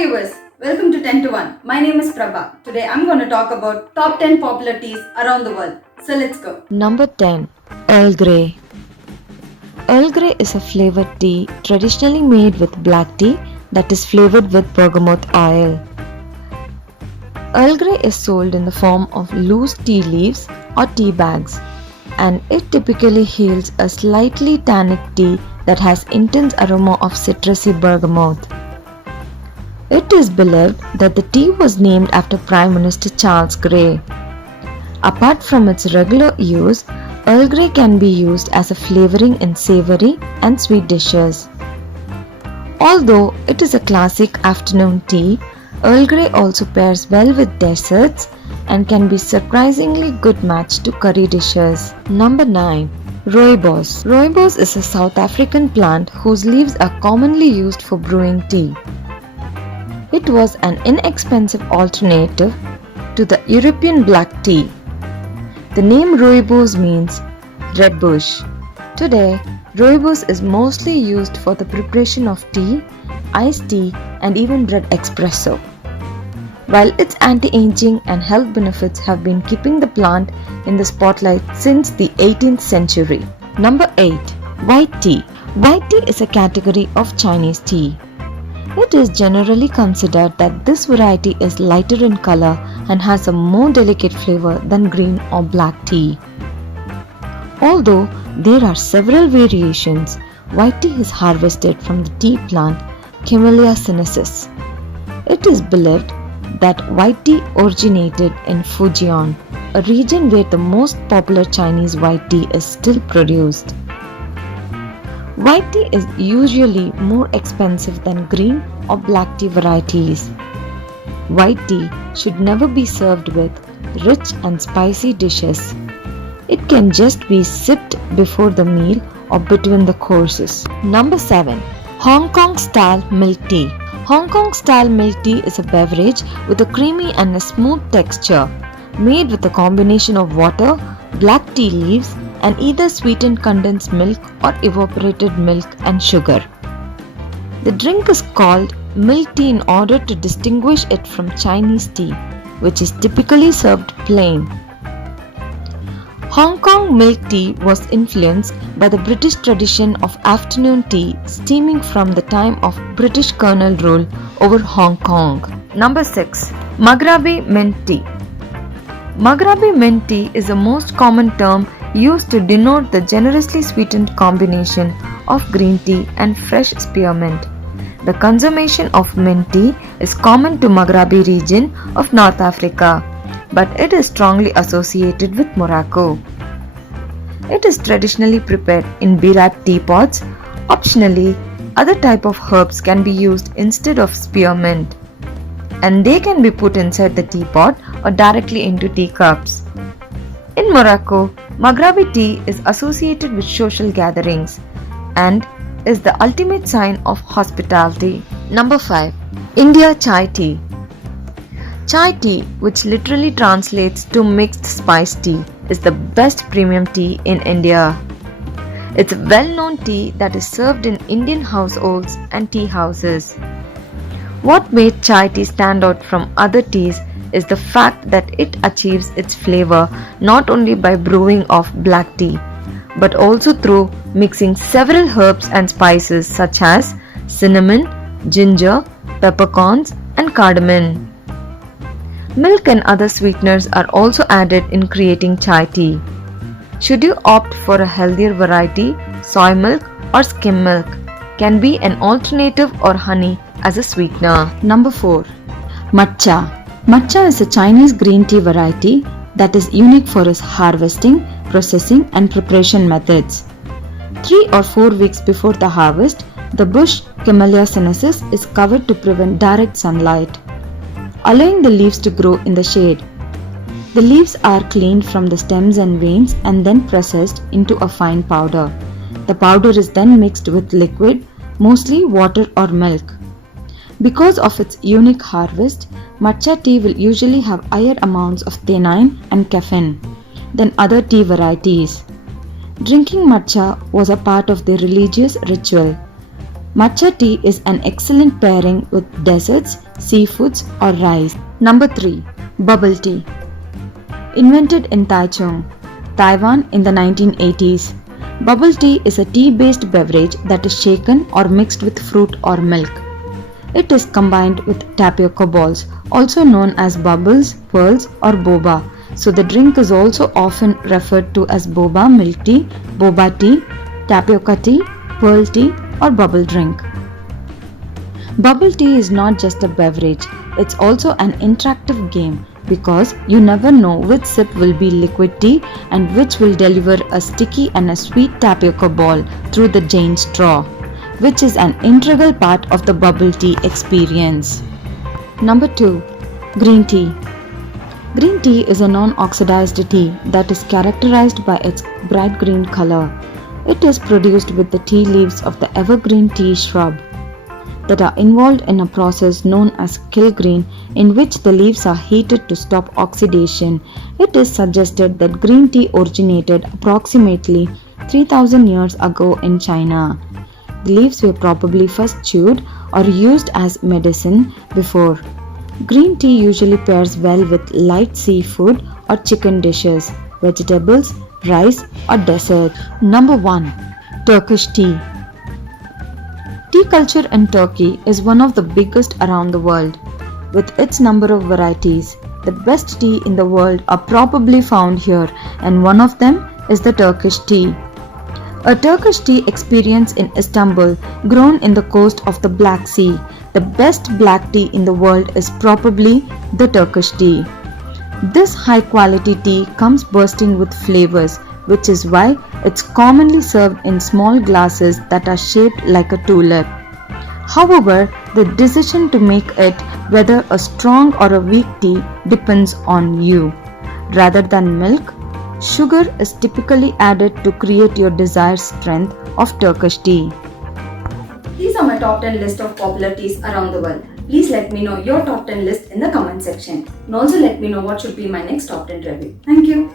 viewers, welcome to 10 to 1. My name is Prabha. Today I'm going to talk about top 10 popular teas around the world. So let's go. Number 10. Earl Grey. Earl Grey is a flavored tea traditionally made with black tea that is flavored with bergamot oil. Earl Grey is sold in the form of loose tea leaves or tea bags, and it typically yields a slightly tannic tea that has intense aroma of citrusy bergamot. It is believed that the tea was named after Prime Minister Charles Grey. Apart from its regular use, Earl Grey can be used as a flavoring in savory and sweet dishes. Although it is a classic afternoon tea, Earl Grey also pairs well with desserts and can be surprisingly good match to curry dishes. Number 9. Rooibos. Rooibos is a South African plant whose leaves are commonly used for brewing tea. It was an inexpensive alternative to the European black tea. The name rooibos means red bush. Today, rooibos is mostly used for the preparation of tea, iced tea, and even red espresso. While its anti-aging and health benefits have been keeping the plant in the spotlight since the 18th century. Number 8. White tea. White tea is a category of Chinese tea. It is generally considered that this variety is lighter in color and has a more delicate flavor than green or black tea. Although there are several variations, white tea is harvested from the tea plant Camellia sinensis. It is believed that white tea originated in Fujian, a region where the most popular Chinese white tea is still produced. White tea is usually more expensive than green or black tea varieties. White tea should never be served with rich and spicy dishes. It can just be sipped before the meal or between the courses. Number 7. Hong Kong style milk tea. Hong Kong style milk tea is a beverage with a creamy and a smooth texture, made with a combination of water, black tea leaves, and either sweetened condensed milk or evaporated milk and sugar. The drink is called milk tea in order to distinguish it from Chinese tea, which is typically served plain. Hong Kong milk tea was influenced by the British tradition of afternoon tea stemming from the time of British colonial rule over Hong Kong. Number 6. Maghrabi mint tea. Maghrabi mint tea is the most common term used to denote the generously sweetened combination of green tea and fresh spearmint. The consumption of mint tea is common to Maghrabi region of North Africa, but it is strongly associated with Morocco. It is traditionally prepared in Birat teapots. Optionally, other type of herbs can be used instead of spearmint, and they can be put inside the teapot or directly into teacups. In Morocco, Maghrabi tea is associated with social gatherings and is the ultimate sign of hospitality. Number 5. India chai tea. Chai tea, which literally translates to mixed spice tea, is the best premium tea in India. It's a well-known tea that is served in Indian households and tea houses. What made chai tea stand out from other teas is the fact that it achieves its flavor not only by brewing of black tea, but also through mixing several herbs and spices such as cinnamon, ginger, peppercorns, and cardamom. Milk and other sweeteners are also added in creating chai tea. Should you opt for a healthier variety, soy milk or skim milk can be an alternative, or honey as a sweetener. Number 4. Matcha. Matcha is a Chinese green tea variety that is unique for its harvesting, processing, and preparation methods. 3 or 4 weeks before the harvest, the bush Camellia sinensis is covered to prevent direct sunlight, allowing the leaves to grow in the shade. The leaves are cleaned from the stems and veins and then processed into a fine powder. The powder is then mixed with liquid, mostly water or milk. Because of its unique harvest, matcha tea will usually have higher amounts of theanine and caffeine than other tea varieties. Drinking matcha was a part of their religious ritual. Matcha tea is an excellent pairing with desserts, seafoods, or rice. Number 3. Bubble tea. Invented in Taichung, Taiwan in the 1980s. Bubble tea is a tea-based beverage that is shaken or mixed with fruit or milk. It is combined with tapioca balls, also known as bubbles, pearls, or boba. So the drink is also often referred to as boba milk tea, boba tea, tapioca tea, pearl tea, or bubble drink. Bubble tea is not just a beverage, it's also an interactive game because you never know which sip will be liquid tea and which will deliver a sticky and a sweet tapioca ball through the Jane straw, which is an integral part of the bubble tea experience. Number 2. Green tea. Green tea is a non-oxidized tea that is characterized by its bright green color. It is produced with the tea leaves of the evergreen tea shrub that are involved in a process known as kilgreen, in which the leaves are heated to stop oxidation. It is suggested that green tea originated approximately 3000 years ago in China. The leaves were probably first chewed or used as medicine before. Green tea usually pairs well with light seafood or chicken dishes, vegetables, rice, or dessert. Number 1. Turkish tea. Tea culture in Turkey is one of the biggest around the world. With its number of varieties, the best tea in the world are probably found here, and one of them is the Turkish tea. A Turkish tea experience in Istanbul, grown in the coast of the Black Sea. The best black tea in the world is probably the Turkish tea. This high quality tea comes bursting with flavors, which is why it's commonly served in small glasses that are shaped like a tulip. However, the decision to make it whether a strong or a weak tea depends on you. Rather than milk, sugar is typically added to create your desired strength of Turkish tea. These are my top 10 list of popular teas around the world. Please let me know your top 10 list in the comment section. And also let me know what should be my next top 10 review. Thank you.